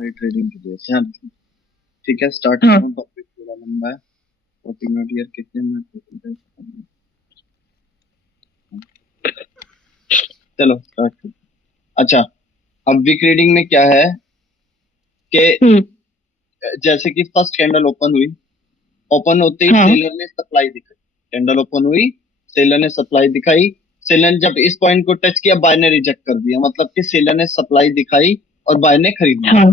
भाई ट्रेडिंग के लिए ध्यान रखना। ठीक है, स्टार्ट हाँ करो। टॉपिक पूरा लंबा है। 40 मिनट यार, कितने मिनट? चलो स्टार्ट करो। अच्छा, अब वीक रीडिंग में क्या है कि हम्म जैसे कि फर्स्ट कैंडल ओपन हुई, ओपन होते ही हाँ सेलर ने सप्लाई दिखाई। कैंडल ओपन हुई, सेलर ने सप्लाई दिखाई। सेलर ने जब इस पॉइंट को टच किया, बाय ने रिजेक्ट कर दिया। मतलब कि सेलर ने सप्लाई दिखाई और बाय ने खरीद लिया। हाँ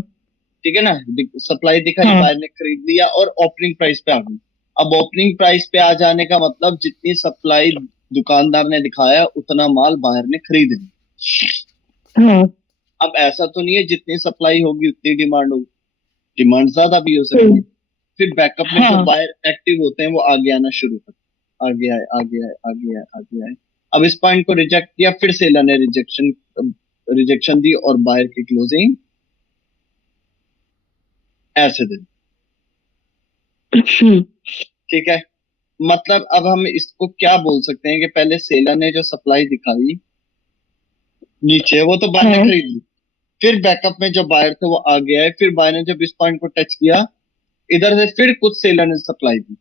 ठीक है ना, सप्लाई दिखाई, हाँ बाय ने खरीद लिया और ओपनिंग प्राइस पे आ गई। अब ओपनिंग प्राइस पे आ जाने का मतलब जितनी सप्लाई दुकानदार ने दिखाया उतना माल बायर ने खरीद लिया। हाँ अब ऐसा तो नहीं है जितनी सप्लाई होगी उतनी डिमांड होगी, डिमांड ज्यादा भी हो सकती है। हम्म फिर बैकअप में जो हाँ बायर एक्टिव होते हैं वो आगे आना शुरू कर, आगे आए आगे आए आगे आए आगे आए। अब इस पॉइंट को रिजेक्ट किया, फिर सेलर ने रिजेक्शन रिजेक्शन दी और बायर की क्लोजिंग ऐसे दी। हम्म ठीक है, मतलब अब हम इसको क्या बोल सकते हैं कि पहले सेलर ने जो सप्लाई दिखाई नीचे, वो तो बायर ने हाँ खरीद ली। फिर बैकअप में जो बायर थे वो आगे आए, फिर बायर ने जब इस पॉइंट को टच किया, इधर से फिर कुछ सेलर ने सप्लाई दी।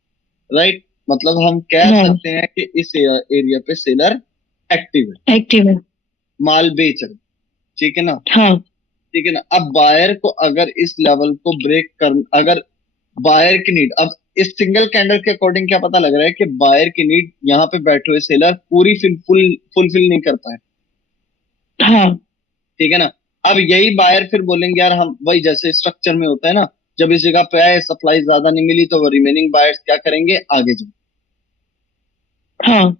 राइट, मतलब हम कह हाँ सकते हैं कि इस एरिया पे सेलर एक्टिव है, एक्टिव है। माल बेच रहे। ठीक है ना, हाँ ठीक है ना। अब बायर को अगर इस लेवल को ब्रेक कर, अगर बायर की नीड, अब इस सिंगल कैंडल के अकॉर्डिंग क्या पता लग रहा है कि बायर की नीड यहाँ पे बैठे हुए सेलर पूरी फुलफिल नहीं कर पाए। हाँ ठीक है ना। अब यही बायर फिर बोलेंगे यार, हम वही जैसे स्ट्रक्चर में होता है ना, जब इस जगह पे आए सप्लाई ज्यादा नहीं मिली तो वो रिमेनिंग बायर्स क्या करेंगे, आगे जाए। हाँ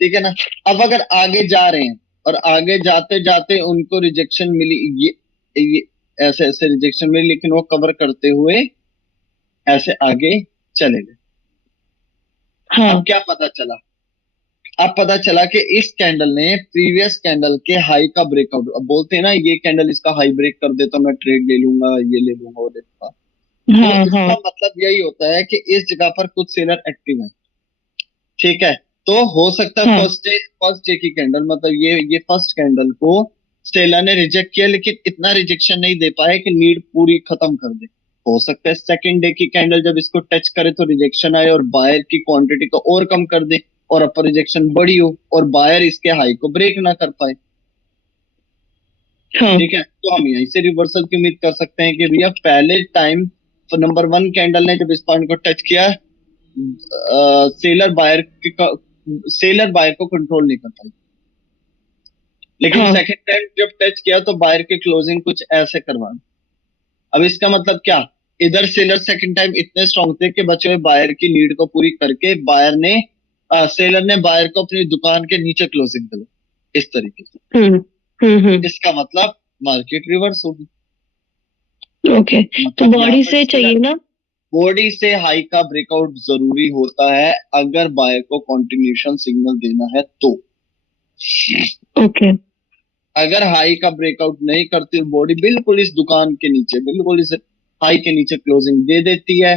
ठीक है ना। अब अगर आगे जा रहे हैं और आगे जाते जाते उनको रिजेक्शन मिली, ये ऐसे ऐसे रिजेक्शन मिली, लेकिन वो कवर करते हुए ऐसे आगे चले गए। अब हाँ क्या पता चला, अब पता चला कि इस कैंडल ने प्रीवियस कैंडल के हाई का ब्रेकआउट, अब बोलते हैं ना ये कैंडल इसका हाई ब्रेक कर दे तो मैं ट्रेड ले लूंगा, ये ले लूंगा, वो ले लूंगा। तो हाँ इसका हाँ मतलब यही होता है कि इस जगह पर कुछ सेलर एक्टिव है। ठीक है, तो हो सकता है हाँ फर्स्ट डे की कैंडल, मतलब ये फर्स्ट कैंडल को सेलर ने रिजेक्ट किया, लेकिन इतना रिजेक्शन नहीं दे पाए कि नीड पूरी खत्म कर दे। हो सकता है सेकंड डे की कैंडल जब इसको टच करे तो रिजेक्शन आए और बायर की क्वांटिटी को और कम कर दे और अपर रिजेक्शन बड़ी हो और बायर इसके हाई को ब्रेक ना कर पाए। हाँ ठीक है, तो हम यहीं से रिवर्सल की उम्मीद कर सकते हैं कि भैया पहले टाइम नंबर वन कैंडल ने जब इस पॉइंट को टच किया, सेलर बायर सेलर बायर को कंट्रोल नहीं कर पाई, लेकिन हाँ सेकंड टाइम जब टच किया तो बायर की क्लोजिंग कुछ ऐसे करवा दी। अब इसका मतलब क्या, इधर सेलर सेकंड टाइम इतने स्ट्रांग थे कि बचे हुए बायर की नीड को पूरी करके बायर ने सेलर ने बायर को अपनी दुकान के नीचे क्लोजिंग दिलाई, इस तरीके से। हम्म हम्म। इसका मतलब मार्केट रिवर्स होगी। ओके, तो मतलब यहाँ बॉडी पर से सेलर चाहिए ना। बॉडी से हाई का ब्रेकआउट जरूरी होता है अगर बायर को कंटिन्यूशन सिग्नल देना है तो। ओके। अगर हाई का ब्रेकआउट नहीं करती बॉडी बिल्कुल इस दुकान के नीचे, बिल्कुल इस हाई के नीचे क्लोजिंग दे देती है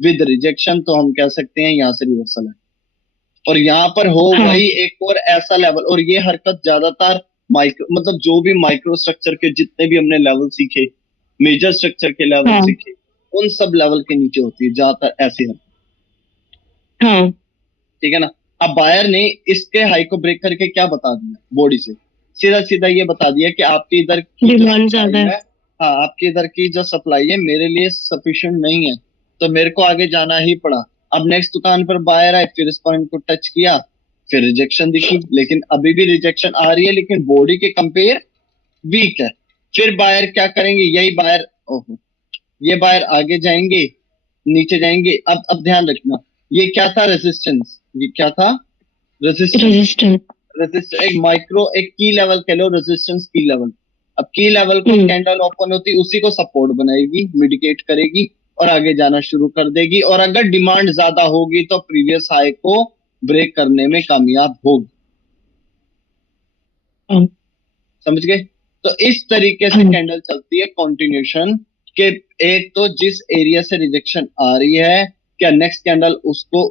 विद रिजेक्शन, तो हम कह सकते हैं यहाँ से रिवर्सल है। और यहाँ पर हो हाँ वही एक और ऐसा लेवल, और ये हरकत ज्यादातर माइक्रो, मतलब जो भी माइक्रो स्ट्रक्चर के जितने भी हमने लेवल सीखे, मेजर स्ट्रक्चर के लेवल हाँ सीखे, उन सब लेवल के नीचे होती है ज्यादातर ऐसी हरकत। हाँ। ठीक है ना। अब बायर ने इसके हाई को ब्रेक करके क्या बता दिया बॉडी से, सीधा सीधा ये बता दिया कि आपकी इधर की जो डिमांड ज्यादा सप्लाई है। है, हाँ आपकी इधर की जो सप्लाई है मेरे लिए सफिशिएंट नहीं है, तो मेरे को आगे जाना ही पड़ा। अब नेक्स्ट दुकान पर बायर आए, फिर इस पॉइंट को टच किया, फिर रिजेक्शन दिखी, लेकिन अभी भी रिजेक्शन आ रही है, लेकिन बॉडी के कंपेयर वीक है। फिर बायर क्या करेंगे, यही बायर, ओहो, ये बायर आगे जाएंगे, नीचे जाएंगे। अब ध्यान रखना, ये क्या था, रेजिस्टेंस, ये क्या था, रेजिस्टेंस। रेजिस्टेंट। रेजिस्ट एक माइक्रो, एक की लेवल कह लो, रेजिस्टेंस की लेवल। अब की लेवल को हम्म। कैंडल ओपन होती उसी को सपोर्ट बनाएगी, मिडिकेट करेगी और आगे जाना शुरू कर देगी, और अगर डिमांड ज्यादा होगी तो प्रीवियस हाई को ब्रेक करने में कामयाब होगी। हाँ समझ गए। तो इस तरीके से हाँ कैंडल चलती है कंटिन्यूशन के। एक तो जिस एरिया से रिजेक्शन आ रही है, क्या नेक्स्ट कैंडल उसको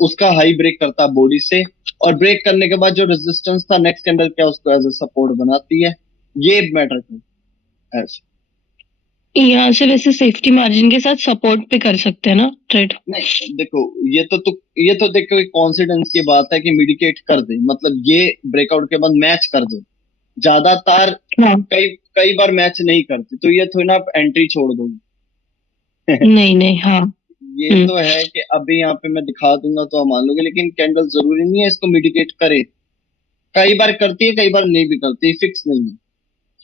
उसका हाई ब्रेक करता है बॉडी से, और ब्रेक करने के बाद जो रेजिस्टेंस था नेक्स्ट कैंडल क्या उसको एज ए सपोर्ट बनाती है, ये मैटर करता है ऐसे। यहाँ से वैसे सेफ्टी मार्जिन के साथ सपोर्ट पे कर सकते हैं ना ट्रेड? नहीं देखो, ये तो देखो एक कॉन्फिडेंस की बात है कि मिडिकेट कर दे, मतलब ये ब्रेकआउट के बाद मैच कर दे। ज्यादातर हाँ। कई कई बार मैच नहीं करते, तो ये थोड़ी ना आप एंट्री छोड़ दोगे। नहीं नहीं, हाँ। ये तो है कि अभी यहाँ पे मैं दिखा दूंगा तो आप मान लोगे, लेकिन कैंडल जरूरी नहीं है इसको मिडिकेट करे। कई बार करती है, कई बार नहीं भी करती, फिक्स नहीं है।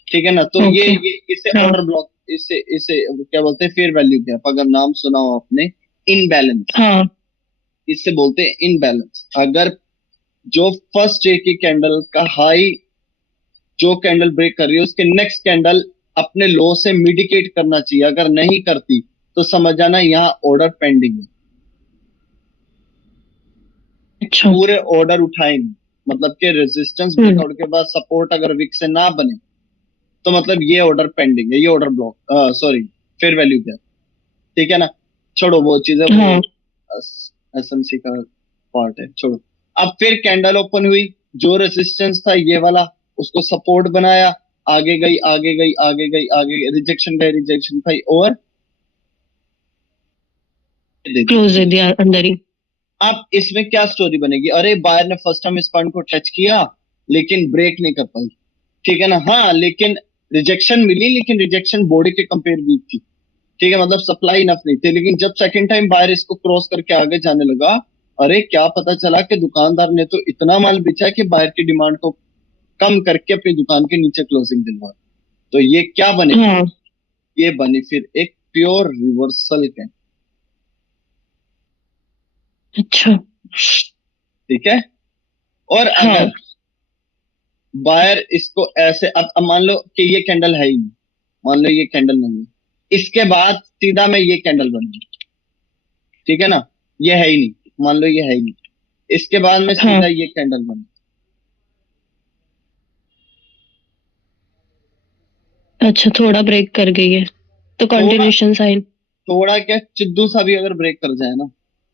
ठीक है ना, तो ओके। ये इसे हाँ ऑर्डर ब्लॉक, इसे इसे क्या बोलते हैं, फेयर वैल्यू गैप, अगर नाम सुना हो आपने, इनबैलेंस, हाँ। इससे बोलते हैं इनबैलेंस। अगर जो फर्स्ट डे की कैंडल का हाई, जो कैंडल ब्रेक कर रही है उसके नेक्स्ट कैंडल अपने लो से मिडिकेट करना चाहिए, अगर नहीं करती तो समझ जाना यहाँ ऑर्डर पेंडिंग है। अच्छा। पूरे ऑर्डर उठाएंगे, मतलब कि रेजिस्टेंस हम्म। ब्रेकआउट के बाद सपोर्ट अगर विक से ना बने तो मतलब ये ऑर्डर पेंडिंग है, ये order block, sorry, fair value क्या, ठीक है ना। छोड़ो वो चीजें, वो हाँ। एसएमसी का पार्ट है, छोड़ो। अब फिर कैंडल ओपन हुई, जो रेजिस्टेंस था ये वाला, उसको सपोर्ट बनाया, आगे गई आगे गई आगे गई आगे गई, रिजेक्शन गई रिजेक्शन खाई, और दे दी। क्लोज दे दिया अंदर ही। अब इसमें क्या स्टोरी बनेगी, अरे बायर ने फर्स्ट टाइम इस पॉइंट को टच किया लेकिन ब्रेक नहीं कर पाई, ठीक है ना। हाँ, लेकिन रिजेक्शन मिली, लेकिन रिजेक्शन बॉडी के कंपेयर वीक थी, ठीक है, मतलब सप्लाई इनफ नहीं थी। लेकिन जब सेकंड टाइम बायर इसको क्रॉस करके आगे जाने लगा, अरे क्या पता चला कि दुकानदार ने तो इतना माल बेचा कि बायर की डिमांड को कम करके अपनी दुकान के नीचे क्लोजिंग दिलवा। तो ये क्या बने, हाँ। ये बनी फिर एक प्योर रिवर्सल के, अच्छा। ठीक है। और हाँ। अगर बायर इसको ऐसे, अब मान लो कि ये कैंडल है ही नहीं, मान लो ये कैंडल नहीं है, इसके बाद सीधा मैं ये कैंडल बनूंगा, ठीक है ना, ये है ही नहीं, मान लो ये है ही नहीं, इसके बाद मैं हाँ। सीधा ये कैंडल बनूंगा। अच्छा, थोड़ा ब्रेक कर गई है तो थोड़ा, कंटिन्यूशन साइन। थोड़ा क्या, चिद्दू सा भी अगर ब्रेक कर जाए ना,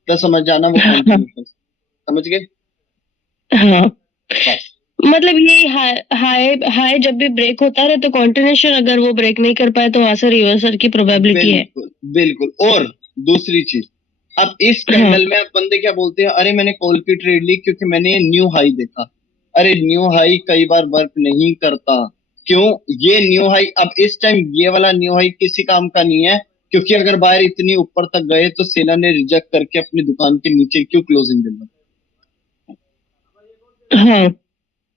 तो समझ जाना वो हाँ। कंटिन्यूशन, समझ गए, हाँ। बस। मतलब ये हाई हाई हाई जब भी ब्रेक होता है तो कंटिन्यूशन अगर वो ब्रेक नहीं कर पाए तो वहां से रिवर्सल की प्रोबेबिलिटी है। बिल्कुल बिल्कुल। और दूसरी चीज, अब इस हाँ। कैंडल में अब बंदे क्या बोलते हैं, अरे मैंने कॉल की ट्रेड ली क्योंकि मैंने न्यू हाई देखा। अरे न्यू हाई कई बार वर्क नहीं करता। क्यों, ये न्यू हाई, अब इस टाइम ये वाला न्यू हाई किसी काम का नहीं है, क्योंकि अगर बायर इतनी ऊपर तक गए तो सेलर ने रिजेक्ट करके अपनी दुकान के नीचे क्यों क्लोजिंग दिलवा, हाँ।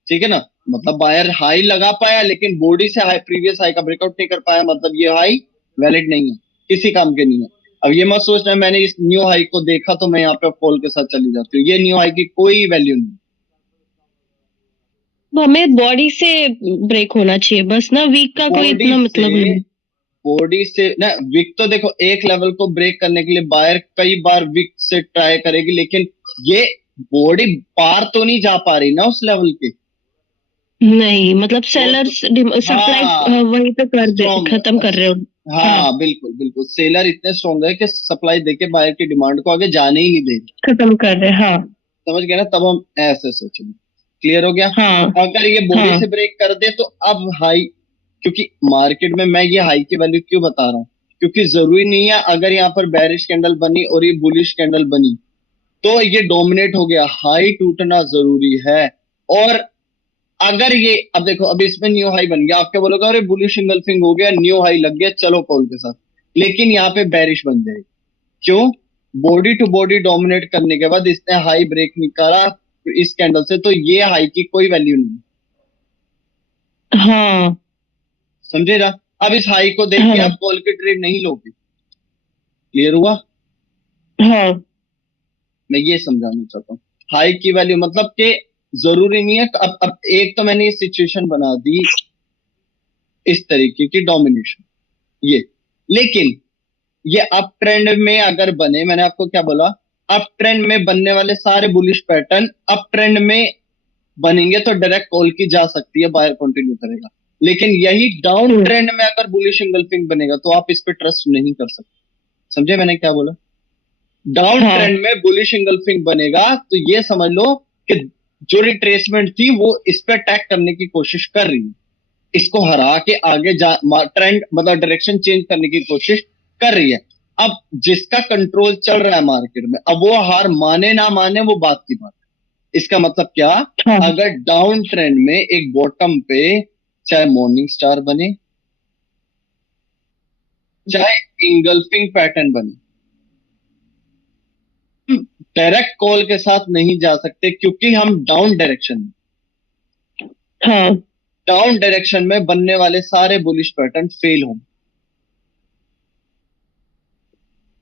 ठीक है ना। मतलब बायर हाई लगा पाया लेकिन बॉडी से हाई, प्रीवियस हाई का ब्रेकआउट नहीं कर पाया, मतलब ये हाई वैलिड नहीं है, किसी काम के नहीं है। अब ये मत सोचना मैंने इस न्यू हाई को देखा तो मैं यहाँ पे कॉल के साथ चली जाती हूँ, ये न्यू हाई की कोई वैल्यू नहीं। हमें बॉडी से ब्रेक होना चाहिए बस ना, वीक का कोई बॉडी इतना से, मतलब नहीं। बॉडी से ना, विक तो देखो एक लेवल को ब्रेक करने के लिए बायर कई बार विक से ट्राई करेगी, लेकिन ये बॉडी पार तो नहीं जा पा रही ना उस लेवल के। नहीं मतलब वो तो, सेलर्स हाँ, सप्लाई वहीं पे कर दे, स्ट्रॉन्ग, खत्म कर रहे हो। हाँ। हाँ बिल्कुल बिल्कुल, सेलर इतने स्ट्रॉन्ग है कि सप्लाई देके बायर की डिमांड को आगे जाने ही नहीं दे रही। खत्म कर रहे, हाँ। समझ गए ना, तब हम ऐसे सोचेंगे। क्लियर हो गया। हाँ। अगर ये बॉडी हाँ। से ब्रेक कर दे तो अब हाई, क्योंकि मार्केट में मैं ये हाई की वैल्यू क्यों बता रहा हूँ, क्योंकि जरूरी नहीं है अगर यहाँ पर बेरिश कैंडल बनी और ये बुलिश कैंडल बनी तो ये डोमिनेट हो गया, हाई टूटना जरूरी है। और अगर ये, अब देखो अब इसमें न्यू हाई बन गया, आप क्या बोलोगे, अरे बुलिश इंगल्फिंग हो गया, न्यू हाई लग गया, चलो कॉल के साथ, लेकिन यहाँ पे बेरिश बन जाएगी। क्यों, बॉडी टू बॉडी डोमिनेट करने के बाद इसने हाई ब्रेक नहीं करा इस कैंडल से, तो ये हाई की कोई वैल्यू नहीं, हाँ। समझे ना। अब इस हाई को देख के हाँ। आप कॉल की ट्रेड नहीं लोगे। क्लियर हुआ, हाँ। मैं ये समझाना चाहता हूँ। हाई की वैल्यू मतलब कि जरूरी नहीं है, अब एक तो मैंने ये सिचुएशन बना दी इस तरीके की डोमिनेशन, ये, लेकिन ये अप ट्रेंड में अगर बने, मैंने आपको क्या बोला, अप ट्रेंड में बनने वाले सारे बुलिश पैटर्न अप ट्रेंड में बनेंगे तो डायरेक्ट कॉल की जा सकती है, बायर कंटिन्यू करेगा। लेकिन यही डाउन ट्रेंड में अगर बुलिश इंगल्फिंग बनेगा तो आप इस पे ट्रस्ट नहीं कर सकते। समझे मैंने क्या बोला, डाउन हाँ। ट्रेंड में बुलिश इंगल्फिंग बनेगा तो ये समझ लो कि जो रिट्रेसमेंट थी वो इस पे अटैक करने की कोशिश कर रही है, इसको हरा के आगे जा ट्रेंड मतलब डायरेक्शन चेंज करने की कोशिश कर रही है। अब जिसका कंट्रोल चल रहा है मार्केट में, अब वो हार माने ना माने वो बात की बात है। इसका मतलब क्या, हाँ अगर डाउन ट्रेंड में एक बॉटम पे चाहे मॉर्निंग स्टार बने चाहे इंगल्फिंग पैटर्न बने, डायरेक्ट कॉल के साथ नहीं जा सकते क्योंकि हम डाउन डायरेक्शन में, हाँ डाउन डायरेक्शन में बनने वाले सारे बुलिश पैटर्न फेल होंगे।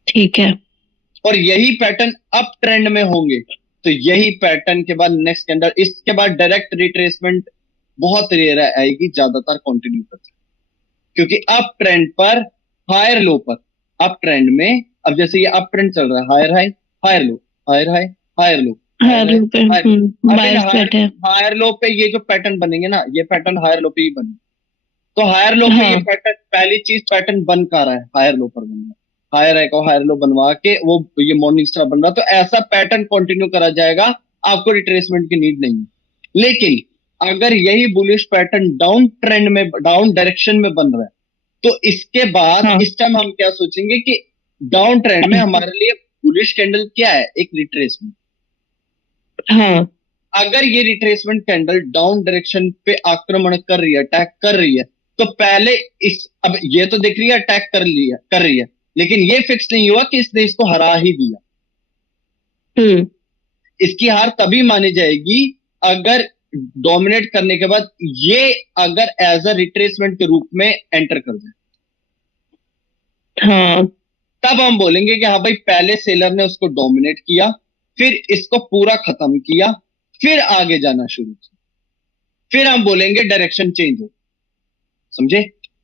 ठीक है। और यही पैटर्न अप ट्रेंड में होंगे, तो यही पैटर्न के बाद नेक्स्ट कैंडल, इसके बाद डायरेक्ट रिट्रेसमेंट बहुत रेयर आएगी, ज्यादातर कंटिन्यू करते हैं क्योंकि अप ट्रेंड पर हायर लो पर, अप ट्रेंड में अब जैसे ये अप ट्रेंड चल रहा है, higher high higher low, higher high higher low, higher higher high low पे हायर लो। अब इन बायर्स हायर बैठे हैं। हायर लो पे ये जो पैटर्न बनेंगे ना, ये पैटर्न हायर लो पे ही बनेंगे। तो हायर लो पे ये हाँ पैटर्न, पहली चीज पैटर्न बन का रहा है हायर लो पर बनना, हायर हाई को हायर लो बनवा के वो ये मॉर्निंग स्टार बन रहा, तो ऐसा पैटर्न कंटिन्यू करा जाएगा, आपको रिट्रेसमेंट की नीड नहीं है। लेकिन अगर यही बुलिश पैटर्न डाउन ट्रेंड में, डाउन डायरेक्शन में बन रहा है, तो इसके बाद हाँ इस टाइम हम क्या सोचेंगे कि डाउन ट्रेंड में हमारे लिए बुलिश कैंडल क्या है, एक रिट्रेसमेंट। हाँ अगर ये रिट्रेसमेंट कैंडल डाउन डायरेक्शन पे आक्रमण कर रही है, अटैक कर रही है, तो पहले इस, अब ये तो दिख रही है अटैक कर रही है, लेकिन ये फिक्स नहीं हुआ कि इसने इसको हरा ही दिया। हम्म इसकी हार तभी मानी जाएगी अगर डोमिनेट करने के बाद ये अगर एज अ रिट्रेसमेंट के रूप में एंटर कर जाए, हाँ तब हम बोलेंगे कि हाँ भाई पहले सेलर ने उसको डोमिनेट किया, फिर इसको पूरा खत्म किया, फिर आगे जाना शुरू किया, फिर हम बोलेंगे डायरेक्शन चेंज हो। समझे?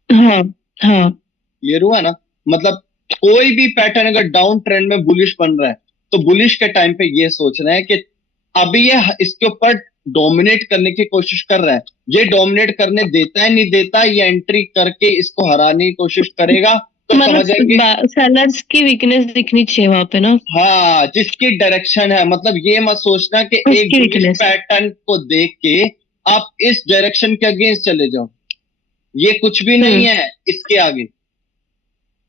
हाँ हाँ क्लियर हुआ ना? मतलब कोई भी पैटर्न अगर डाउन ट्रेंड में बुलिश बन रहा है, तो बुलिश के टाइम पे ये सोचना है कि अभी ये इसके ऊपर डोमिनेट करने की कोशिश कर रहा है, ये डोमिनेट करने देता है नहीं देता, ये एंट्री करके इसको हराने की कोशिश करेगा, तो समझेंगे। मतलब सेलर्स की वीकनेस दिखनी चाहिए वहां पे ना, हाँ, जिसकी डायरेक्शन है, मतलब ये मत सोचना कि एक उसकी बुलिश वीकनेस। पैटर्न को देख के आप इस डायरेक्शन के अगेंस्ट चले जाओ, ये कुछ भी नहीं हम्म है इसके आगे।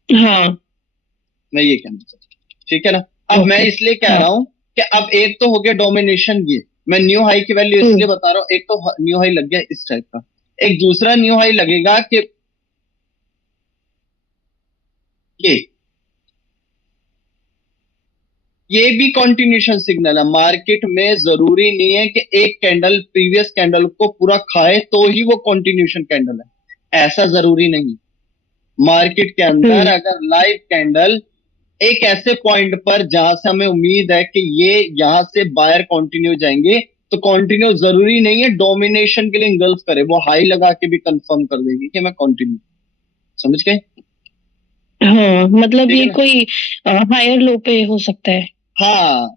हाँ मैं ये कहना चाहता हूँ, ठीक है ना? अब मैं ओके। इसलिए कह हाँ रहा हूं कि अब एक तो हो गया डोमिनेशन, ये मैं न्यू हाई की वैल्यू इसलिए हम्म बता रहा हूं, एक तो न्यू हाई लग गया इस टाइप का, एक दूसरा न्यू हाई लगेगा कि ये ये भी कंटिन्यूशन सिग्नल है। मार्केट में जरूरी नहीं है कि एक कैंडल प्रीवियस कैंडल को पूरा खाए तो ही वो कंटिन्यूशन कैंडल है, ऐसा जरूरी नहीं। मार्केट के अंदर हम्म अगर लाइव कैंडल एक ऐसे पॉइंट पर जहां से हमें उम्मीद है कि ये यहां से बायर कंटिन्यू जाएंगे, तो कंटिन्यू जरूरी नहीं है डोमिनेशन के लिए इंगल्फ करे, वो हाई लगा के भी कंफर्म कर देगी कि मैं कंटिन्यू। समझ गए? हाँ मतलब ठीक है ये ना? कोई हायर लो पे हो सकता है। हाँ,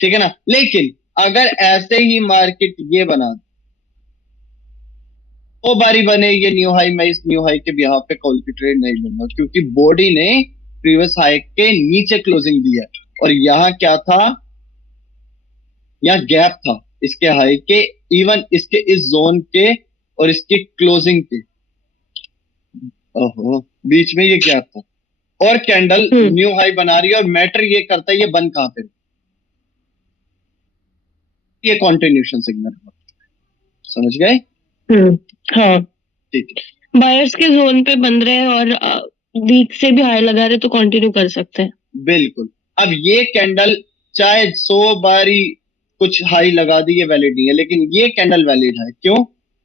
ठीक है ना? लेकिन अगर ऐसे ही मार्केट ये बना दो बारी बने ये न्यू हाई, मैं इस न्यू हाई के बिहाफ पे कॉल की ट्रेड नहीं लूंगा क्योंकि बॉडी ने प्रीवियस हाई के नीचे क्लोजिंग दी है, और यहाँ क्या था, यहाँ गैप था इसके हाई के, इवन इसके इस जोन के और इसकी क्लोजिंग के, ओहो, बीच में ये गैप था, और कैंडल हम्म न्यू हाई बना रही है, और मैटर ये करता है ये बंद कहां पे, ये कॉन्टिन्यूशन सिग्नल। समझ गए? हम्म हाँ ठीक है, बायर्स के जोन पे बन रहे हैं और वीक से भी हाई लगा रहे तो कंटिन्यू कर सकते हैं। बिल्कुल। अब ये कैंडल चाहे 100 बारी कुछ हाई लगा दी, ये वैलिड नहीं है, लेकिन ये कैंडल वैलिड है। क्यों?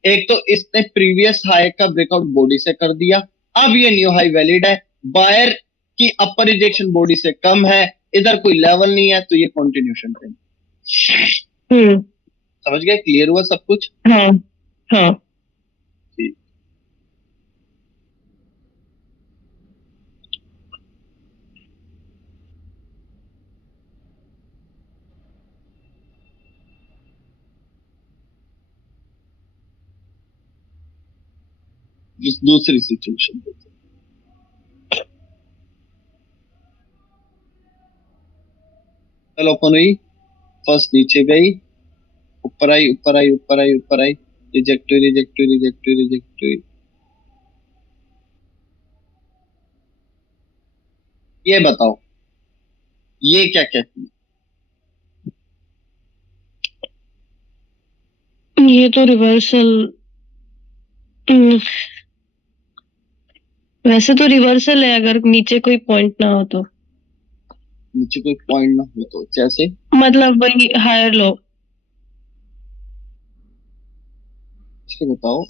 एक तो इसने प्रीवियस हाई का ब्रेकआउट बॉडी से कर दिया, अब ये न्यू हाई वैलिड है, बायर की अपर रिजेक्शन बॉडी से कम है, इधर कोई लेवल नहीं है, तो ये कंटिन्यूशन पे। हम्म समझ गए? क्लियर हुआ सब कुछ? हाँ हाँ ठीक। दूसरी सिचुएशन, चलो अपन हुई, फर्स्ट नीचे गई, ऊपर आई ऊपर आई ऊपर आई ऊपर आई, रिजेक्ट हुई रिजेक्ट हुई रिजेक्ट हुई रिजेक्ट हुई, ये बताओ, ये क्या कहती है? ये तो रिवर्सल, वैसे तो रिवर्सल है अगर नीचे कोई पॉइंट ना हो तो, नीचे कोई पॉइंट ना हो तो जैसे? मतलब वही हायर लो। इसके बताओ।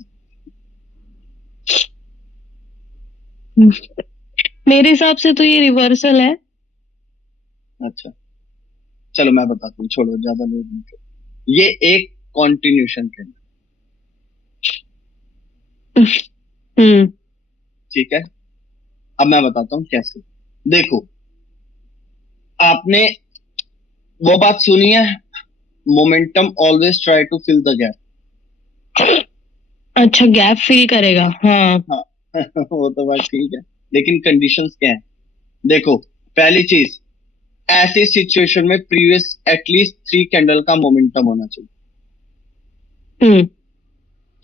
मेरे हिसाब से तो ये रिवर्सल है। अच्छा, चलो मैं बताता हूँ, छोड़ो ज्यादा लोग नहीं करो। ये एक कॉन्टिन्यूशन कैंडल, हम्म। ठीक है। अब मैं बताता हूँ कैसे। देखो, आपने वो बात सुनी है, momentum always try to fill the gap. अच्छा, गैप फिल करेगा, हाँ। हाँ वो तो बात ठीक है, लेकिन कंडीशंस क्या है? देखो, पहली चीज, ऐसी सिचुएशन में प्रीवियस एटलीस्ट 3 कैंडल का मोमेंटम होना चाहिए, हम्म।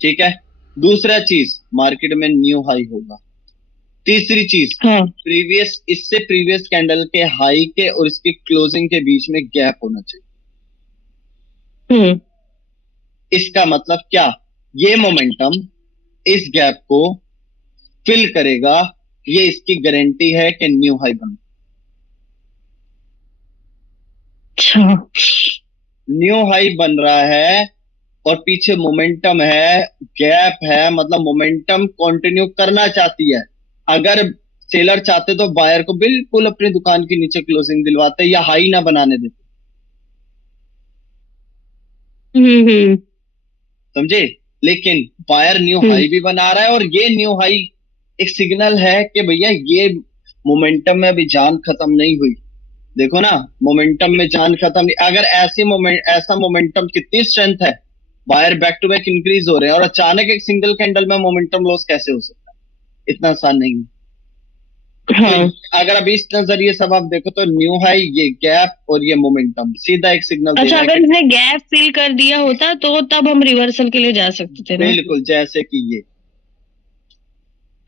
ठीक है। दूसरा चीज, मार्केट में न्यू हाई होगा। तीसरी चीज, हाँ। प्रीवियस इससे प्रीवियस कैंडल के हाई के और इसकी क्लोजिंग के बीच में गैप होना चाहिए। हम्म। इसका मतलब क्या? ये मोमेंटम इस गैप को फिल करेगा, ये इसकी गारंटी है कि न्यू हाई बन। अच्छा। न्यू हाई बन रहा है और पीछे मोमेंटम है, गैप है, मतलब मोमेंटम कंटिन्यू करना चाहती है। अगर सेलर चाहते तो बायर को बिल्कुल अपनी दुकान के नीचे क्लोजिंग दिलवाते या हाई ना बनाने देते, हम्म। समझे? लेकिन बायर न्यू हम्म। हाई भी बना रहा है और ये न्यू हाई एक सिग्नल है कि भैया ये मोमेंटम में अभी जान खत्म नहीं हुई। देखो ना, मोमेंटम में जान खत्म नहीं, अगर ऐसा मोमेंटम कितनी स्ट्रेंथ है, buyer back to back increase हो रहे हैं और अचानक एक सिंगल कैंडल में मोमेंटम लॉस कैसे हो सकता है? इतना आसान नहीं है। तो हाँ। अगर अभी इस नजरिए से आप देखो तो न्यू हाई, ये गैप और ये मोमेंटम सीधा एक सिग्नल दे अच्छा, रहा है अगर कि इसने गैप फिल कर दिया होता तो तब हम रिवर्सल के लिए जा सकते थे ना। बिल्कुल जैसे कि ये,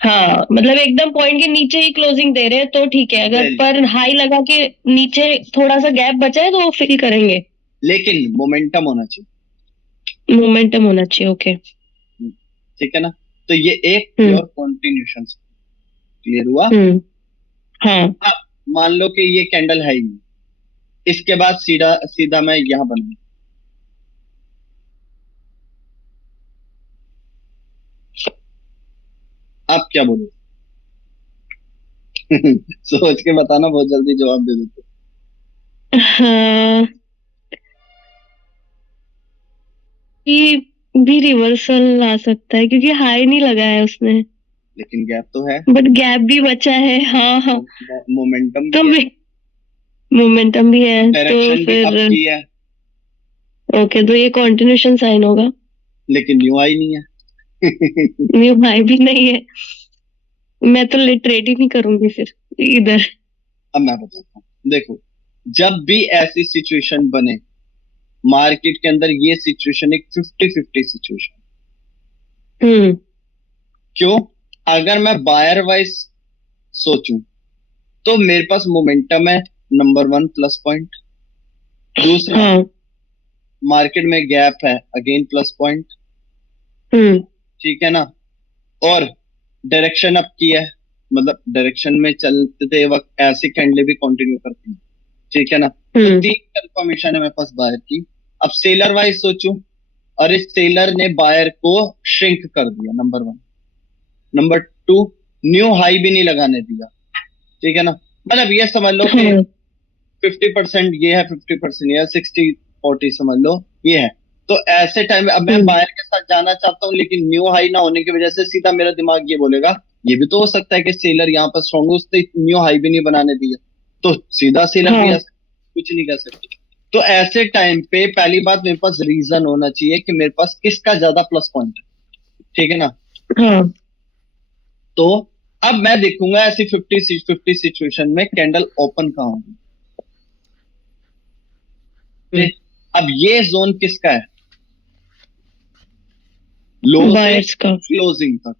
हाँ, मतलब एकदम पॉइंट के नीचे ही क्लोजिंग दे रहे हैं तो ठीक है, अगर बिल पर हाई लगा के नीचे थोड़ा सा गैप बचा है तो वो फिल करेंगे। लेकिन मोमेंटम होना चाहिए। मोमेंटम होना चाहिए, ओके। ठीक है ना? तो ये एक हम्म। प्योर कॉन्टिन्यूशन, क्लियर हुआ? हम्म। हाँ। अब मान लो कि ये कैंडल है ही नहीं, इसके बाद सीधा सीधा मैं यहां बनूंगा, आप क्या बोलो? सोच के बताना, बहुत जल्दी जवाब दे देते। हाँ, ये भी रिवर्सल आ सकता है क्योंकि हाई नहीं लगाया उसने, लेकिन गैप तो है, बट गैप भी बचा है, हाँ हाँ। मोमेंटम तो भी है, मोमेंटम भी है तो डायरेक्शन भी अप फिर की है, ओके, तो ये कंटिन्यूशन साइन होगा। लेकिन न्यू आई नहीं है। ये भाई भी नहीं है, मैं तो ट्रेड ही नहीं करूंगी फिर इधर। अब मैं बताता हूँ, देखो, जब भी ऐसी सिचुएशन बने मार्केट के अंदर, ये सिचुएशन एक 50-50 सिचुएशन। हम्म। क्यों? अगर मैं बायर वाइज सोचूं तो मेरे पास मोमेंटम है, नंबर वन प्लस पॉइंट। दूसरा, हाँ। मार्केट में गैप है, अगेन प्लस पॉइंट, हम्म। ठीक है ना? और डायरेक्शन अप की है, मतलब डायरेक्शन में चलते वक्त ऐसी कैंडल भी कंटिन्यू करती है, ठीक है ना? तो हम्म। 3 कंफर्मेशन है मेरे पास बायर की। अब सेलर वाइज सोचूं, और इस सेलर ने बायर को श्रिंक कर दिया, number one. Number two, new high भी नहीं लगाने दिया, ठीक है ना? मतलब ये समझ लो कि हाँ। 50% ये है, 50% ये है, 60-40 समझ लो ये है। तो ऐसे टाइम में अब मैं हम्म। बायर के साथ जाना चाहता हूँ, लेकिन न्यू हाई ना होने की वजह से सीधा मेरा दिमाग ये बोलेगा, ये भी तो हो सकता है कि सेलर यहाँ पर स्ट्रॉन्ग, उसने न्यू हाई भी नहीं बनाने दिया, तो सीधा सेलर भी हाँ। कुछ नहीं कर सकते। तो ऐसे टाइम पे पहली बात, मेरे पास रीजन होना चाहिए कि मेरे पास किसका ज्यादा प्लस पॉइंट है, ठीक है ना? हाँ। तो अब मैं देखूंगा ऐसी 50-50 सिचुएशन में कैंडल ओपन कहाँ होगी। हम्म। अब ये जोन किसका है? लो से बायर्स का। क्लोजिंग तक,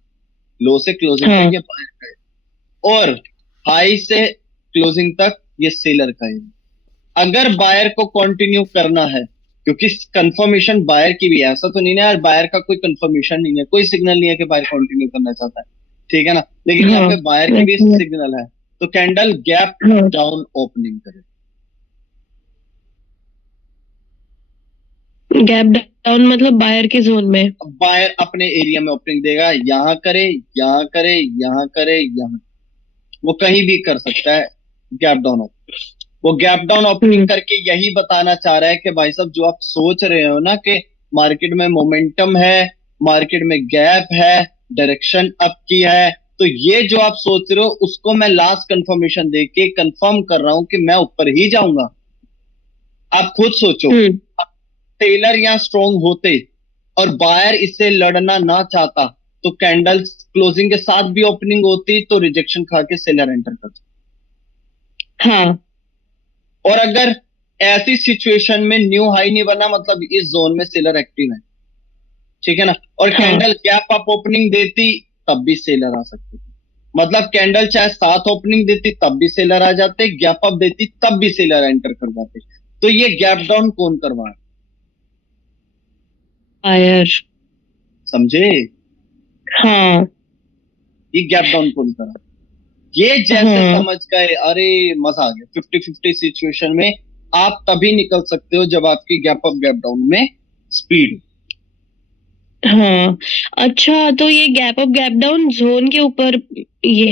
लो से क्लोजिंग तक हाँ। ये बायर का है। और हाई से क्लोजिंग तक ये सेलर का है। अगर बायर को कंटिन्यू करना है, क्योंकि कंफर्मेशन बायर की भी है, ऐसा तो नहीं है यार बायर का कोई कंफर्मेशन नहीं है, कोई सिग्नल नहीं है कि बायर कंटिन्यू करना चाहता है, ठीक है ना, लेकिन यहाँ हाँ पे बायर की भी वैसे सिग्नल है, तो कैंडल गैप हाँ डाउन ओपनिंग करे। गैप डाउन मतलब बायर के जोन में। बायर अपने एरिया में ओपनिंग देगा, यहाँ करे, यहाँ करे, यहाँ करे, यहाँ, वो कहीं भी कर सकता है गैप डाउन ओपनिंग। वो गैप डाउन ओपनिंग हम्म करके यही बताना चाह रहा है कि भाई साहब जो आप सोच रहे हो ना कि मार्केट में मोमेंटम है, मार्केट में गैप है, डायरेक्शन अप की है, तो ये जो आप सोच रहे हो उसको मैं लास्ट कंफर्मेशन देके कंफर्म कर रहा हूं कि मैं ऊपर ही जाऊंगा। आप खुद सोचो, हम्म टेलर यहाँ स्ट्रोंग होते और बायर इससे लड़ना ना चाहता, तो कैंडल क्लोजिंग के साथ भी ओपनिंग होती तो रिजेक्शन खा के सेलर एंटर करता। हाँ और अगर ऐसी सिचुएशन में न्यू हाई नहीं बना, मतलब इस जोन में सेलर एक्टिव है, ठीक है ना, और हाँ कैंडल गैप अप ओपनिंग देती तब भी सेलर आ सकते थे। मतलब कैंडल चाहे साथ ओपनिंग देती तब भी सेलर आ जाते, गैप अप देती तब भी सेलर एंटर कर जाते। तो ये गैप डाउन कौन करवा, बायर। समझे? हाँ ये गैप डाउन कौन करा, ये जैसे हाँ समझ गए, अरे मजा आ गया। 50-50 सिचुएशन में आप तभी निकल सकते हो जब आपकी गैप अप गैप डाउन में स्पीड। हाँ। अच्छा तो ये gap up gap down zone के ऊपर ये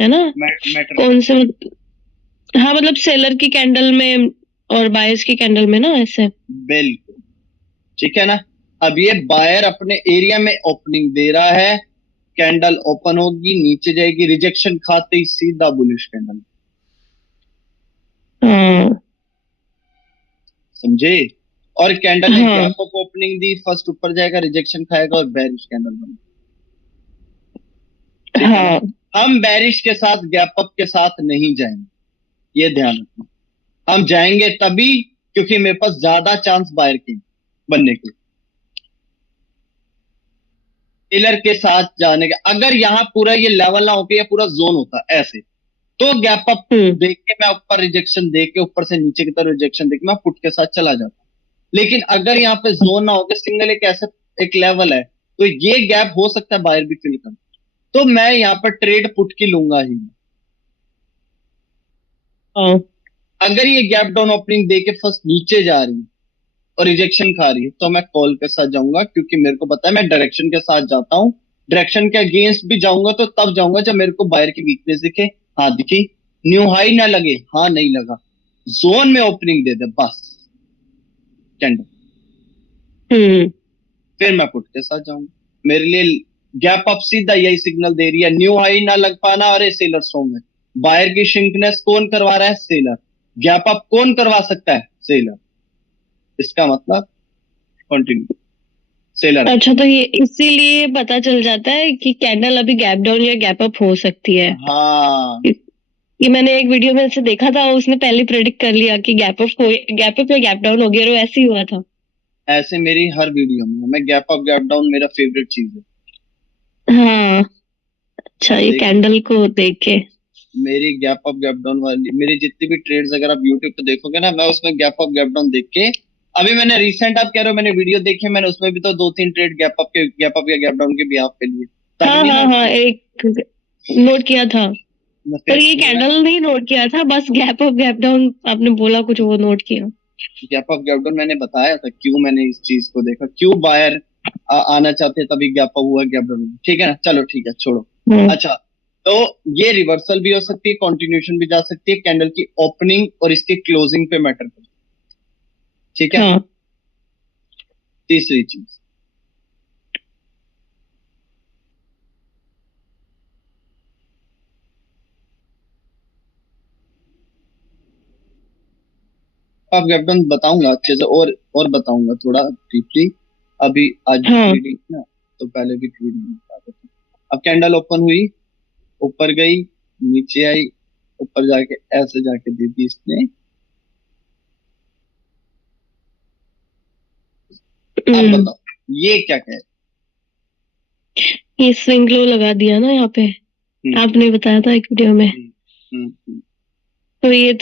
है ना? मैटर कौन करता से हाँ मतलब सेलर की कैंडल में और बायर्स की कैंडल में ना ऐसे। है, बिल्कुल, ठीक है ना। अब ये बायर अपने एरिया में ओपनिंग दे रहा है, कैंडल ओपन होगी, नीचे जाएगी, रिजेक्शन खाते ही सीधा बुलिश कैंडल, हाँ समझे? और कैंडल ने हाँ गैप अप ओपनिंग दी, फर्स्ट ऊपर जाएगा, रिजेक्शन खाएगा और बेरिश कैंडल बनेगा, ठीक है ना। हाँ हम बेरिश के साथ गैप अप के साथ नहीं जाएंगे, ये ध्यान रखना। हम जाएंगे तभी क्योंकि मेरे पास ज्यादा चांस बायर की बनने के, सेलर के साथ जाने का। अगर यहाँ पूरा ये लेवल ना होके ये पूरा जोन होता ऐसे, तो गैप अप हम्म देख के मैं ऊपर रिजेक्शन देख के, ऊपर से नीचे की तरफ रिजेक्शन देख के मैं पुट के साथ चला जाता। लेकिन अगर यहाँ पे जोन ना होके सिंगल एक ऐसा एक लेवल है, तो ये गैप हो सकता है बायर भी फिल कर, तो मैं यहाँ पर ट्रेड पुट की लूंगा ही। हाँ अगर ये गैप डाउन ओपनिंग दे के फर्स्ट नीचे जा रही है और रिजेक्शन खा रही है, तो मैं कॉल के साथ जाऊंगा, क्योंकि मेरे को पता है मैं डायरेक्शन के साथ जाता हूँ। डायरेक्शन के अगेंस्ट भी जाऊंगा तो तब जाऊंगा जब मेरे को बायर की वीकनेस दिखे, हाँ दिखी, न्यू हाई ना लगे, हाँ नहीं लगा, जोन में ओपनिंग दे दे बस कैंडल, हम्म फिर मैं पुट के साथ जाऊंगा। मेरे लिए गैप अप सीधा यही सिग्नल दे रही है, न्यू हाई ना लग पाना, अरे सेलर स्ट्रॉन्ग है। बायर की श्रिंकनेस कौन करवा रहा है? सेलर। गैप अप कौन करवा सकता है? सेलर। इसका मतलब कंटिन्यू सेलर है। अच्छा तो ये इसीलिए पता चल जाता है कि कैंडल अभी गैप डाउन या गैप अप हो सकती है। हाँ, ये मैंने एक वीडियो में से देखा था, उसने पहले प्रेडिक्ट कर लिया कि गैप अप या गैप डाउन हो गया, और वो ऐसे ही हुआ था। ऐसे मेरी हर वीडियो में मैं गैप अप गैप डाउन मेरा फेवरेट चीज है। हाँ अच्छा ये देख, कैंडल को देख के। मेरी गैप अप गैप डाउन वाली मेरी जितनी भी ट्रेड्स अगर आप यूट्यूब पे देखोगे ना, मैं उसमें गैप अप गैप डाउन देख के, अभी मैंने रिसेंट, आप कह रहे हो मैंने वीडियो देखी, मैंने उसमें भी तो 2-3 ट्रेड गैप अप या गैप डाउन के बिहाफ पे लिए, तब हाँ नहीं हाँ नोट हाँ किया? एक नोट किया था, मैं पर फिर ये मेरा कैंडल नहीं नोट किया था, बस गैप अप गैप डाउन आपने बोला कुछ वो नोट किया। गैप अप गैप डाउन मैंने बताया था क्यों मैंने इस चीज को देखा, क्यों बायर आना चाहते हैं, तभी गैप अप हुआ गैप डाउन, ठीक है ना, चलो ठीक है छोड़ो। हम्म अच्छा, तो ये रिवर्सल भी हो सकती है, कंटिन्यूशन भी जा सकती है, कैंडल की ओपनिंग और इसकी क्लोजिंग पे मैटर करती है, ठीक है। हाँ तीसरी चीज, आप गैप डाउन बताऊंगा अच्छे से, और बताऊंगा थोड़ा डीपली, अभी आज हाँ ट्रेडिंग ना, तो पहले भी ट्रेडिंग बता देता हूँ। अब कैंडल ओपन हुई, ऊपर गई, नीचे आई, ऊपर जाके ऐसे जाके दे दी इसने। अब हम्म बताओ ये क्या कह ये स्विंग लो लगा दिया ना यहाँ पे, रहे? आपने बताया था एक वीडियो में। हम्म, हम्म, हम्म। तो ये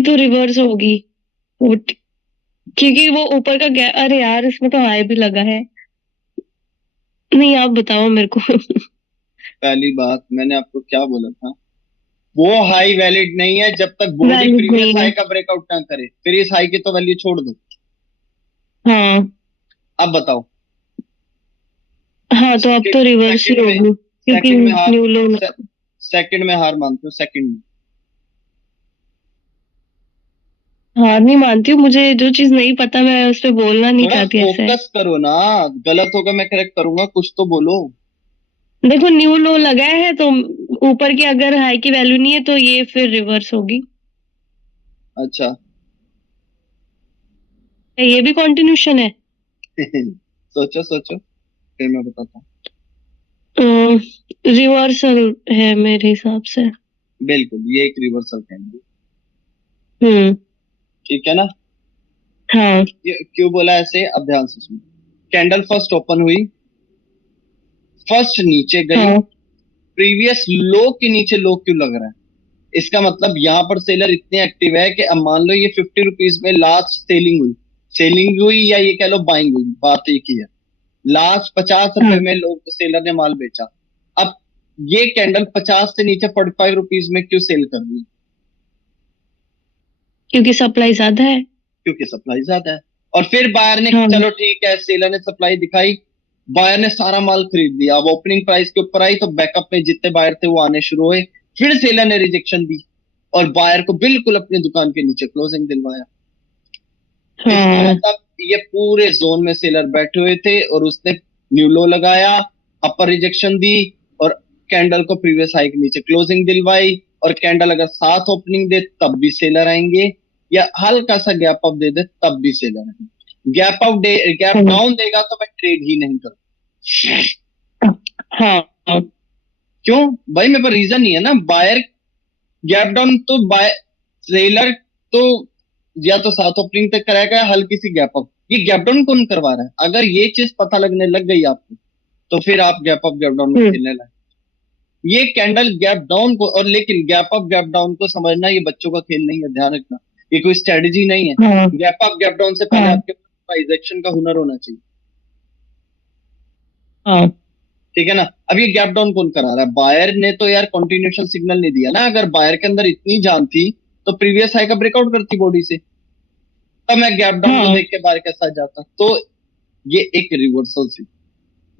तो रिवर्स होगी क्योंकि वो ऊपर का गैप, अरे यार इसमें तो हाई भी लगा है। नहीं आप बताओ मेरे को। पहली बात मैंने आपको क्या बोला था, वो हाई वैलिड नहीं है जब तक बॉडी वैलिड प्रीवियस नहीं है। हाई का ब्रेकआउट ना करे, फिर इस हाई की तो वैल्यू छोड़ दो। हाँ अब बताओ। हाँ, तो अब सेकंड तो रिवर्स ही सेकंड में होगी क्योंकि सेकंड में हार न्यू लो। से, सेकंड में हार मानते हो? सेकंड में हार नहीं मानती हूँ, मुझे जो चीज नहीं पता मैं उस पर बोलना नहीं थोड़ा चाहती ऐसे। फोकस करो ना, गलत होगा मैं करेक्ट करूंगा, कुछ तो बोलो। देखो न्यू लो लगाया है तो ऊपर की अगर हाई की वैल्यू नहीं है तो ये फिर रिवर्स होगी। अच्छा। ये भी कंटिन्यूशन है। सोचो सोचो, फिर मैं बताता हूँ। रिवर्सल है मेरे हिसाब से। बिल्कुल, ये एक रिवर्सल कैंडल, हम्म। ठीक है ना? हाँ ये क्यों बोला ऐसे, अब ध्यान से सुनो। कैंडल फर्स्ट ओपन हुई, फर्स्ट नीचे गई, हाँ प्रीवियस लो के नीचे लो क्यों लग रहा है? इसका मतलब यहाँ पर सेलर इतने एक्टिव है कि अब मान लो ये 50 रुपीज में लास्ट सेलिंग हुई या ये कह लो बाइंग हुई, बात एक ही है। लास्ट 50 रुपए हाँ, में लोग सेलर ने माल बेचा। अब ये कैंडल 50 से नीचे 45 रुपीज में क्यों सेल कर रही है? क्योंकि सप्लाई ज्यादा है। क्योंकि सप्लाई ज्यादा है। और फिर बायर ने, हाँ चलो ठीक है, सेलर ने सप्लाई दिखाई, बायर ने सारा माल खरीद लिया, अब ओपनिंग प्राइस के ऊपर आई तो बैकअप में जितने बायर थे वो आने शुरू हुए, फिर सेलर ने रिजेक्शन दी और बायर को बिल्कुल अपनी दुकान के नीचे क्लोजिंग दिलवाया। इसका हाँ मतलब ये पूरे जोन में सेलर बैठे हुए थे और उसने न्यू लो लगाया, अपर रिजेक्शन दी और कैंडल को प्रीवियस हाई के नीचे क्लोजिंग दिलवाई। और कैंडल अगर साथ ओपनिंग दे तब भी सेलर आएंगे, या हल्का सा गैप अप दे दे तब भी सेलर आएंगे। गैप हाँ डाउन देगा तो मैं ट्रेड ही नहीं करूँ। हाँ हाँ। क्यों भाई? मेरे पास रीजन नहीं है ना। बायर गैप डाउन तो बाय सेलर तो या तो साथ ओपनिंग तक कराएगा या हल्की सी गैप अप। ये गैप डाउन कौन करवा रहा है? अगर ये चीज पता लगने लग गई आपको तो फिर आप गैप डाउन में हम्म। खेलने लगे। ये कैंडल गैप डाउन को, और लेकिन गैप डाउन को समझना ये बच्चों का खेल नहीं है, ध्यान रखना। ये कोई स्ट्रेटजी नहीं है। हाँ गैप डाउन से पहले हाँ आपके पास प्राइजेक्शन का हुनर होना चाहिए, हाँ। ठीक है ना? अब ये गैप डाउन कौन करा रहा है? बायर ने तो यार कंटिन्यूएशन सिग्नल नहीं दिया ना। अगर बायर के अंदर इतनी जान थी तो प्रीवियस हाई का ब्रेकआउट करती बॉडी से, तब मैं गैप डाउन को हाँ। देख के बायर के साथ जाता। तो ये एक रिवर्सल थी,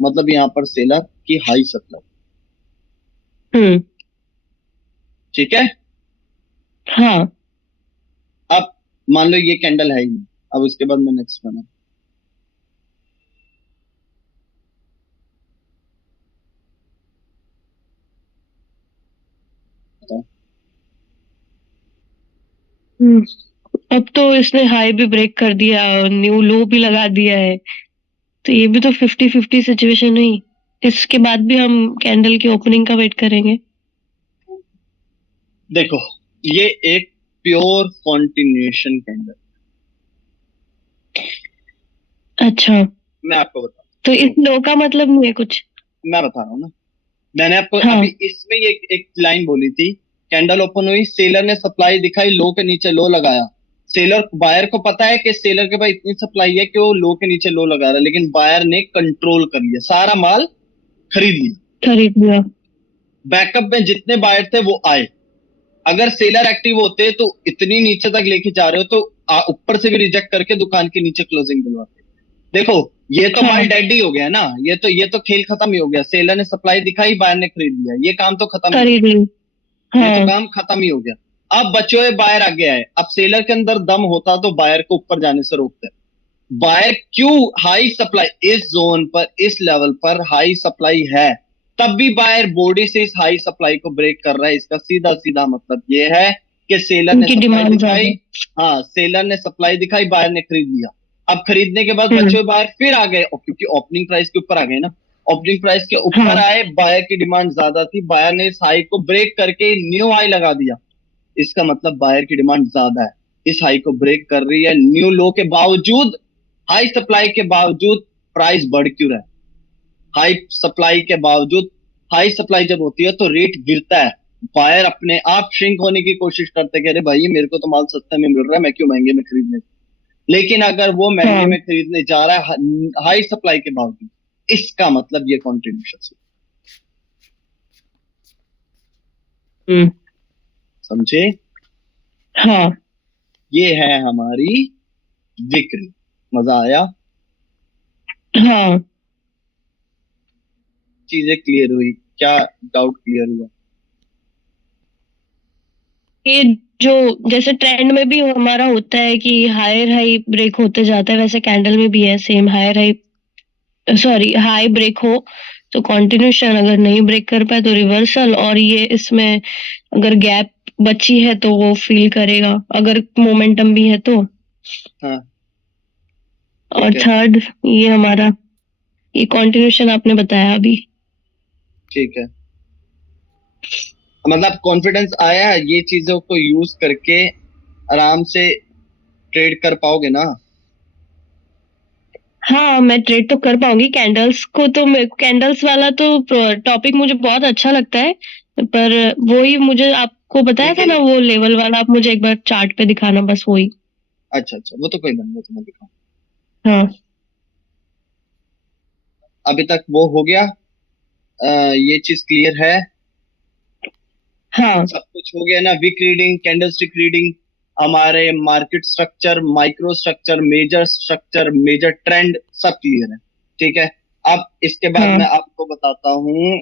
मतलब यहाँ पर सेलर की हाई सप्लाई, हम्म। ठीक है? हाँ। अब मान लो ये कैंडल है ही नहीं, अब उसके बाद मैं नेक्स्ट बना। हम्म। अब तो इसने हाई भी ब्रेक कर दिया और न्यू लो भी लगा दिया है, तो ये भी तो 50-50 सिचुएशन हुई। इसके बाद भी हम कैंडल की ओपनिंग का वेट करेंगे। देखो, ये एक प्योर कॉन्टिन्यूएशन कैंडल, अच्छा, मैं आपको बता तो इस लो का मतलब नहीं है कुछ। मैं बता रहा हूँ ना। मैंने आपको अभी हाँ इसमें ये एक लाइन बोली थी। कैंडल ओपन हुई, सेलर ने सप्लाई दिखाई, लो के नीचे लो लगाया। सेलर, बायर को पता है कि सेलर के पास इतनी सप्लाई है कि वो लो के नीचे लो लगा रहा है, लेकिन बायर ने कंट्रोल कर लिया, सारा माल खरीद लिया। खरीद लिया। बैकअप में जितने बायर थे वो आए। अगर सेलर एक्टिव होते तो इतनी नीचे तक लेके जा रहे हो तो ऊपर से भी रिजेक्ट करके दुकान के नीचे क्लोजिंग दिलवाते। देखो, ये तो हाँ माल डेड ही हो गया ना। ये तो खेल खत्म ही हो गया। सेलर ने सप्लाई दिखाई, बायर ने खरीद लिया, ये काम तो खत्म ही हो खरीद गया। ली। ये तो हाँ काम खत्म ही हो गया। अब बचे हुए बायर आगे आए। अब सेलर के अंदर दम होता तो बायर को ऊपर जाने से रोकते। बायर क्यों? हाई सप्लाई इस जोन पर, इस लेवल पर हाई सप्लाई है, तब भी बायर बॉडी से इस हाई सप्लाई को ब्रेक कर रहा है। इसका सीधा सीधा मतलब ये है कि सेलर ने उनकी सप्लाई डिमांड दिखाई, ज्यादा। हाँ सेलर ने सप्लाई दिखाई, बायर ने खरीद लिया। अब खरीदने के बाद हम्म। बच्चे हुए बायर फिर आ गए, क्योंकि ओपनिंग प्राइस के ऊपर आ गए ना। ओपनिंग प्राइस के ऊपर हाँ आए, बायर की डिमांड ज्यादा थी, बायर ने इस हाई को ब्रेक करके न्यू हाई लगा दिया। इसका मतलब बायर की डिमांड ज्यादा है, इस हाई को ब्रेक कर रही है। न्यू लो के बावजूद, हाई सप्लाई के बावजूद प्राइस बढ़ क्यों रहा है? हाई सप्लाई के बावजूद, हाई सप्लाई जब होती है तो रेट गिरता है, बायर अपने आप श्रिंक होने की कोशिश करते कि अरे भाई मेरे को तो माल सस्ते में मिल रहा है, मैं क्यों महंगे में खरीदने। लेकिन अगर वो महंगे हाँ। में खरीदने जा रहा है हाई सप्लाई के बावजूद, इसका मतलब ये कॉन्ट्रीब्यूशन, हम्म। समझे। हाँ। ये है हमारी बिक्री। मजा आया। हाँ। चीजें क्लियर हुई क्या? डाउट क्लियर हुआ? ये जो जैसे ट्रेंड में भी हमारा होता है कि हायर हाई ब्रेक होते जाता है, वैसे कैंडल में भी है same, higher high, sorry high break हो तो कंटिन्यूशन, अगर नहीं ब्रेक कर पाए तो रिवर्सल, और ये इसमें अगर गैप बची है तो वो फील करेगा, अगर मोमेंटम भी है तो। हाँ और ठीक है। थर्ड ये हमारा, ये कंटिन्यूशन आपने बताया अभी। ठीक है, मतलब कॉन्फिडेंस आया है, ये चीजों को यूज करके आराम से ट्रेड कर पाओगे ना? हाँ, मैं ट्रेड तो कर पाऊंगी कैंडल्स को, तो कैंडल्स वाला तो टॉपिक मुझे बहुत अच्छा लगता है, पर वही मुझे आपको बताया था ना लेकिन वो लेवल वाला, आप मुझे एक बार चार्ट पे दिखाना, बस वही। अच्छा अच्छा, वो तो कोई नहीं, वो तो मैं दिखाऊं। हाँ। अभी तक वो हो गया। ये चीज क्लियर है। हाँ। सब कुछ हो गया ना? विक रीडिंग, कैंडलस्टिक रीडिंग, हमारे market structure, micro structure, major trend, सब क्लियर है। ठीक है। अब इसके बाद हाँ। मैं आपको बताता हूँ।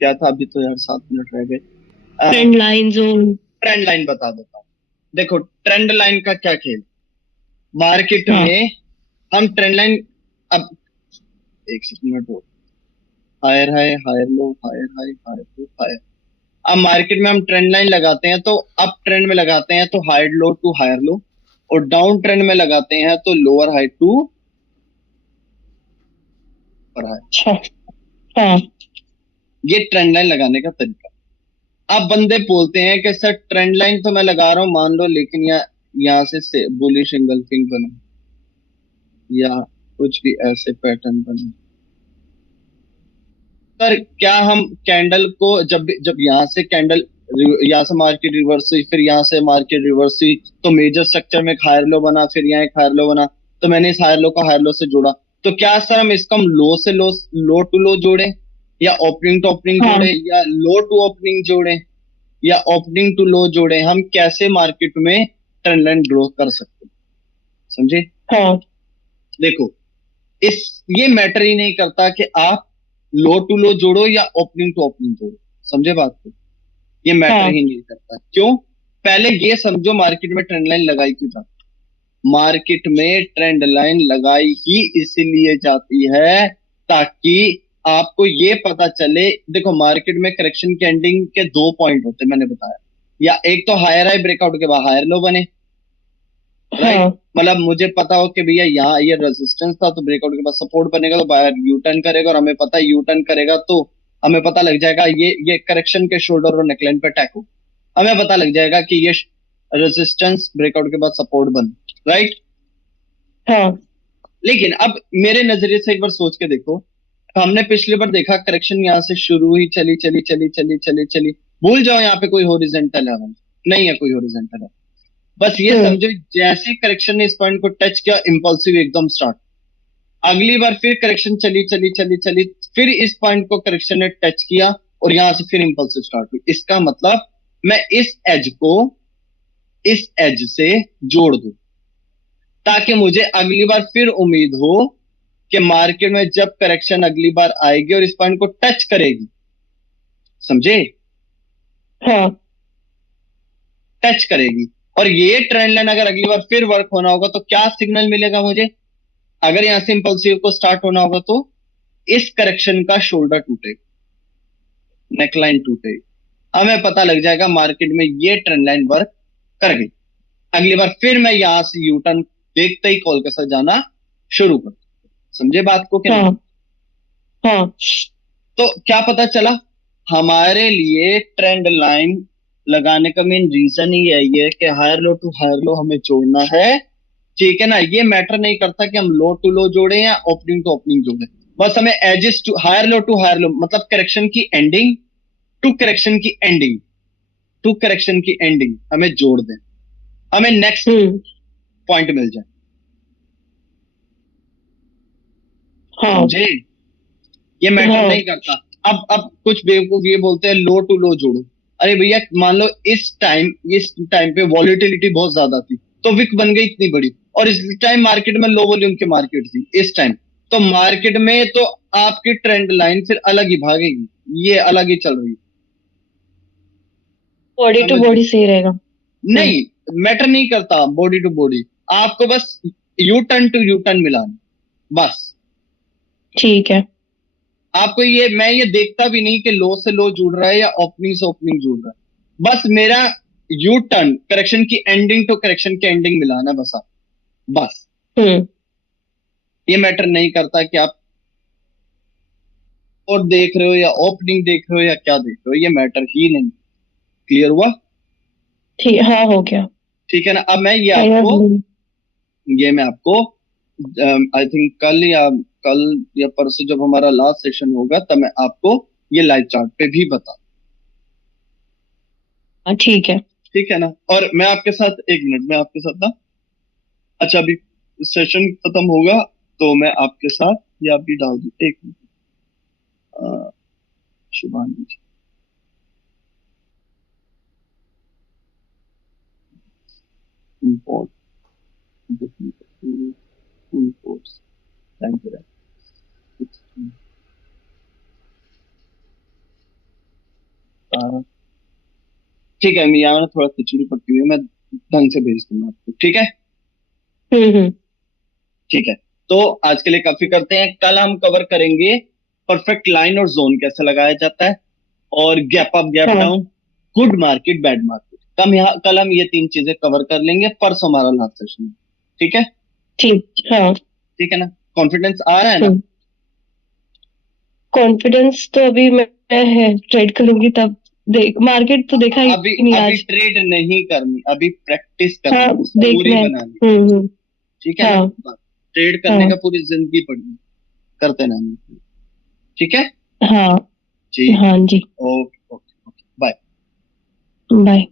क्या था अभी तो यार, 7 मिनट रह गए। Trend line zone. Trend line बता देता हूँ। देखो ट्रेंड लाइन का क्या खेल मार्केट हाँ। में। हम ट्रेंड लाइन, अब एक सेकंड में, higher high, higher low, higher high, higher low, higher. अब मार्केट में हम ट्रेंड लाइन लगाते हैं तो अप ट्रेंड में लगाते हैं तो higher low to higher low, और डाउन ट्रेंड में लगाते हैं तो lower high to upper high. अच्छा। हाँ। ये ट्रेंड लाइन लगाने का तरीका। अब बंदे बोलते हैं कि सर ट्रेंड लाइन तो मैं लगा रहा हूं मान लो, लेकिन यहाँ से बुलिश एंगल्फिंग बने या कुछ भी ऐसे पैटर्न बने। सर क्या हम कैंडल को जब जब यहाँ से कैंडल, यहाँ से मार्केट रिवर्स हुई, फिर यहाँ से मार्केट रिवर्स हुई, तो मेजर स्ट्रक्चर में एक हायर लो बना, फिर यहाँ एक हायर लो बना, तो मैंने इस हायर लो को हायर लो से जोड़ा, तो क्या सर हम इसको हम लो से लो, लो टू लो जोड़े, या ओपनिंग टू ओपनिंग हाँ। जोड़े, या लो टू ओपनिंग जोड़े, या ओपनिंग टू लो जोड़े, हम कैसे मार्केट में ट्रेंड लाइन ड्रॉ कर सकते हैं? समझे। हाँ। देखो इस ये मैटर ही नहीं करता कि आप लो टू लो जोड़ो या ओपनिंग टू ओपनिंग जोड़ो। समझे बात को। ये मैटर हाँ। ही नहीं करता। क्यों? पहले ये समझो मार्केट में ट्रेंड लाइन लगाई क्यों जाती है। मार्केट में ट्रेंड लाइन लगाई ही इसलिए जाती है ताकि आपको ये पता चले। देखो मार्केट में करेक्शन के एंडिंग के 2 पॉइंट होते हैं, मैंने बताया, या एक तो हायर हाई ब्रेकआउट के बाद हायर लो बने, राइट। हाँ। मतलब मुझे पता हो कि भैया यहाँ ये रेजिस्टेंस था तो ब्रेकआउट के बाद सपोर्ट बनेगा, तो बायर यू टर्न करेगा, और हमें पता है यू टर्न करेगा तो हमें पता लग जाएगा ये करेक्शन के शोल्डर और नेकलाइन पे अटैक हो, हमें पता लग जाएगा कि ये रेजिस्टेंस ब्रेकआउट के बाद सपोर्ट बन, राइट। हाँ। लेकिन अब मेरे नजरिए से एक बार सोच के देखो, हमने पिछली बार देखा करेक्शन यहाँ से शुरू ही चली चली चली चली चली चली, भूल जाओ यहाँ पे कोई हॉरिजॉन्टल है, नहीं है कोई हॉरिजॉन्टल है। बस ये हम्म। समझो जैसे करेक्शन ने इस पॉइंट को टच किया, इंपल्सिव एकदम स्टार्ट, अगली बार फिर करेक्शन चली चली चली चली, फिर इस पॉइंट को करेक्शन ने टच किया, और यहां से फिर इंपल्सिव स्टार्ट हुई। इसका मतलब मैं इस एज को इस एज से जोड़ दूं, ताकि मुझे अगली बार फिर उम्मीद हो कि मार्केट में जब करेक्शन अगली बार आएगी और इस पॉइंट को टच करेगी, समझे, हाँ। टच करेगी, और ये ट्रेंड लाइन अगर अगली बार फिर वर्क होना होगा तो क्या सिग्नल मिलेगा मुझे? अगर यहां से इंपल्सिव को स्टार्ट होना होगा तो इस करेक्शन का शोल्डर टूटेगा, नेकलाइन टूटेगी, हमें पता लग जाएगा मार्केट में ये ट्रेंड लाइन वर्क कर गई। अगली बार फिर मैं यहां से यू टर्न देखते ही कॉल के साथ जाना शुरू कर। समझे बात को कि नहीं? हाँ। हाँ। तो क्या पता चला, हमारे लिए ट्रेंड लाइन लगाने का मेन रीजन ही यही है कि higher low to higher low हमें जोड़ना है। ठीक है ना? ये मैटर नहीं करता कि हम लो टू लो जोड़े या ओपनिंग टू ओपनिंग जोड़े, बस हमें एजिस टू हायर लो मतलब करेक्शन की एंडिंग टू करेक्शन की एंडिंग, टू करेक्शन की एंडिंग हमें जोड़ दें, हमें नेक्स्ट पॉइंट मिल जाए। हाँ समझे? ये मैटर हाँ नहीं करता। अब कुछ बेवकूफ ये बोलते हैं लो टू लो जोड़ो। अरे भैया मान लो इस टाइम पे वॉलिटिलिटी बहुत ज्यादा थी, तो विक बन गई इतनी बड़ी, और इस टाइम मार्केट में लो वॉल्यूम की मार्केट थी इस टाइम, तो मार्केट में तो आपकी ट्रेंड लाइन फिर अलग ही भागेगी, ये अलग ही चल रही है। बॉडी टू समझ बॉडी गए? सही रहेगा। नहीं, मैटर नहीं करता बॉडी टू बॉडी, आपको बस U turn to U turn मिलाना, बस। ठीक है। आपको ये, मैं ये देखता भी नहीं कि लो से लो जुड़ रहा है या ओपनिंग से ओपनिंग जुड़ रहा है, बस मेरा यू टर्न करेक्शन की एंडिंग टू करेक्शन की एंडिंग मिलाना, बस आप, बस। ये मैटर नहीं करता कि आप और देख रहे हो या ओपनिंग देख रहे हो या क्या देख रहे हो, ये मैटर ही नहीं। क्लियर हुआ? ठीक, हाँ हो गया। ठीक है ना? अब मैं क्लियर। ये मैं आपको आई थिंक कल या परसों जब हमारा लास्ट सेशन होगा तब मैं आपको ये लाइव चार्ट पे भी बता। ठीक है। ठीक है ना? और मैं आपके साथ, एक मिनट में आपके साथ ना, अच्छा अभी सेशन खत्म होगा तो मैं आपके साथ ये आप भी डाल दूं, एक minute. Shubhangi ji, import, full course, thank you, ठीक है, मैं यहाँ ना थोड़ा खिचड़ी पकी हुई है, मैं ढंग से भेज दूंगा आपको, ठीक है? हम्म। ठीक है, तो आज के लिए काफी करते हैं, कल हम कवर करेंगे परफेक्ट लाइन और जोन कैसे लगाया जाता है, और गैप अप गैप हाँ down, good market bad market, कल हम ये 3 चीजें कवर कर लेंगे, परसों हमारा लास्ट सेशन है। ठीक है? ठीक। हाँ। ठीक है ना? कॉन्फिडेंस आ रहा है ना? कॉन्फिडेंस तो अभी मैं है ट्रेड करूंगी तब देख, मार्केट तो देखा ही अभी नहीं अभी आज। ट्रेड नहीं करनी, अभी प्रैक्टिस करनी हाँ है, स्टोरी देखना है। बनानी। हम्म। ठीक है ना? हाँ ट्रेड करने हाँ का पूरी जिंदगी पड़ी है, करते रहना। ठीक है? हाँ ठीक हाँ जी। है, okay okay okay, bye. Bye.